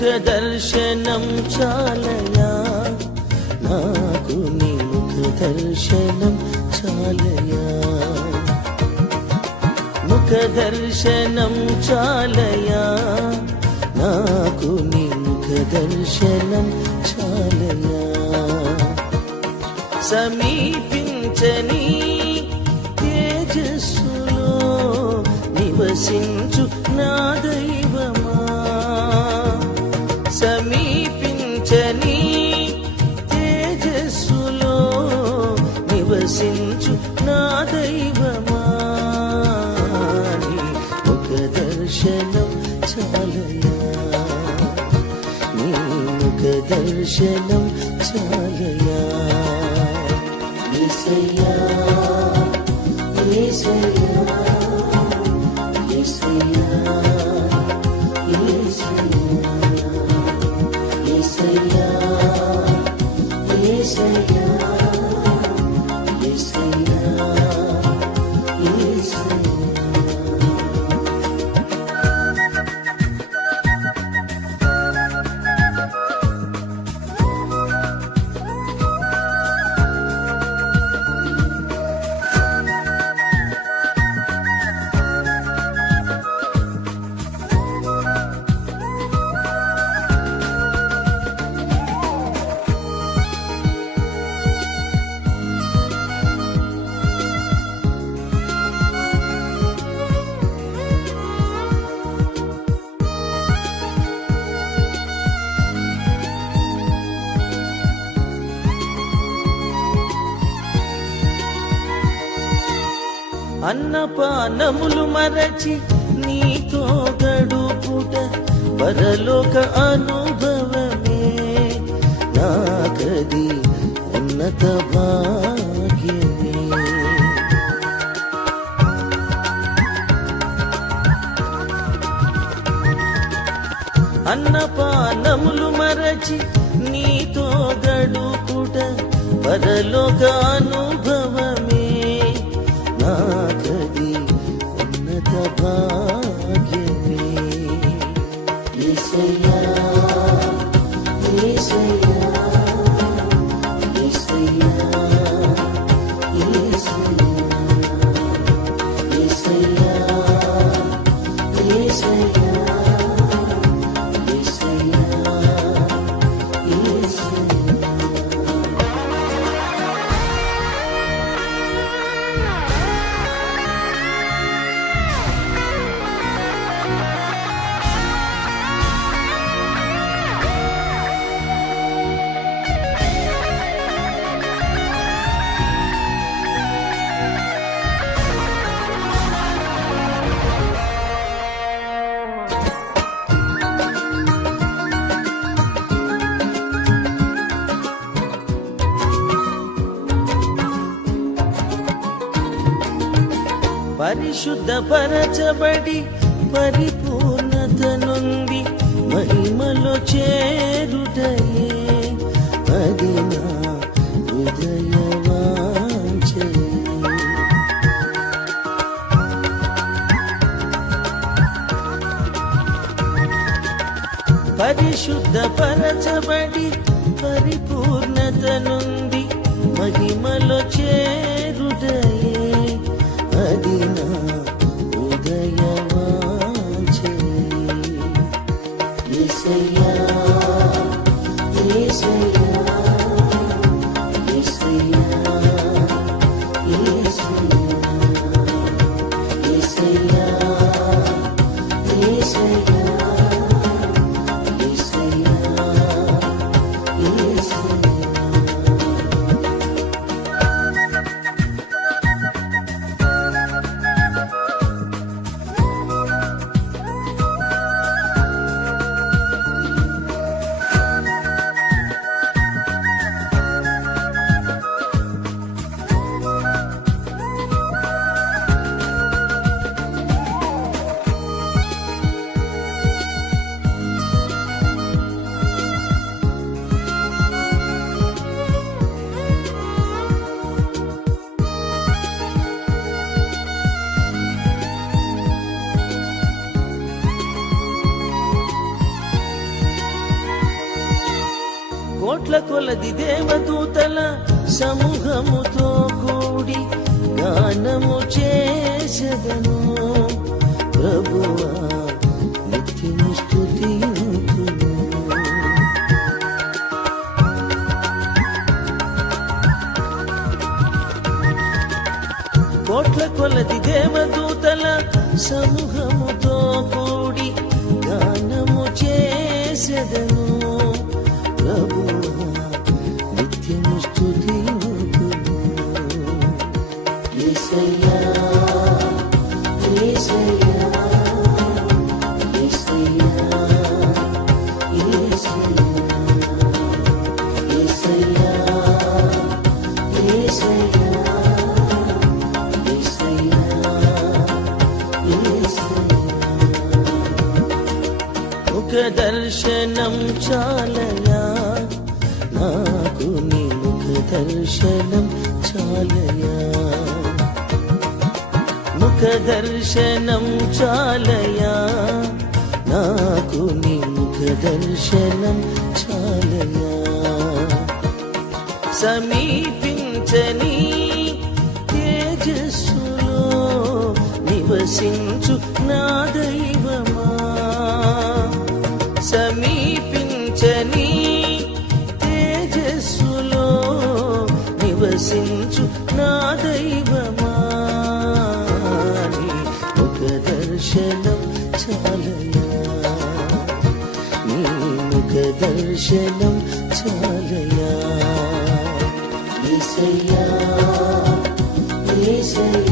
ముఖ దర్శనం చాలయా? నాకు నీ ముఖ దర్శనం చాలయా? ముఖ దర్శనం చాలయా? నాకు నీ ముఖ దర్శనం చాలయా? సమీపించని తేజస్సులో నివసించు నా నివసించు నా దైవమాని ఒక దర్శనం చాలయా నీ ముఖ దర్శనం చాలయా అన్నపానములు మరచి నీతో గడుపుట పరలోక అనుభవమే. నాకది ఉన్నత భాగ్యమే. అన్నపానములు మరచి నీతో గడుపుట పరలోక అనుభవమే పరిశుద్ధపరచబడి పరిపూర్ణత నుండి మహిమలో చేరుటయే. అది నా హృదయ పరిశుద్ధపరచబడి పరిపూర్ణత నుండి కొలది దేవదూతల సమూహముతో కూడి గానము చేసదను. ప్రభువా నిత్యము స్తుతింతును కోట్ల కొలది దేవదూతల సమూహముతో కూడి గానము చేసదను. నిత్యము స్తుతింతును దర్శనం చాలయా ముఖ దర్శనం చాలయా నాకు నీ ముఖ దర్శనం చాలయా సమీపించని తేజస్సులో నివసించు నా దైవం దర్శించు నా దైవమాని. ఒక దర్శనం చాలయా నీ ముఖ దర్శనం చాలయా యేసయ్యా యేసయ్యా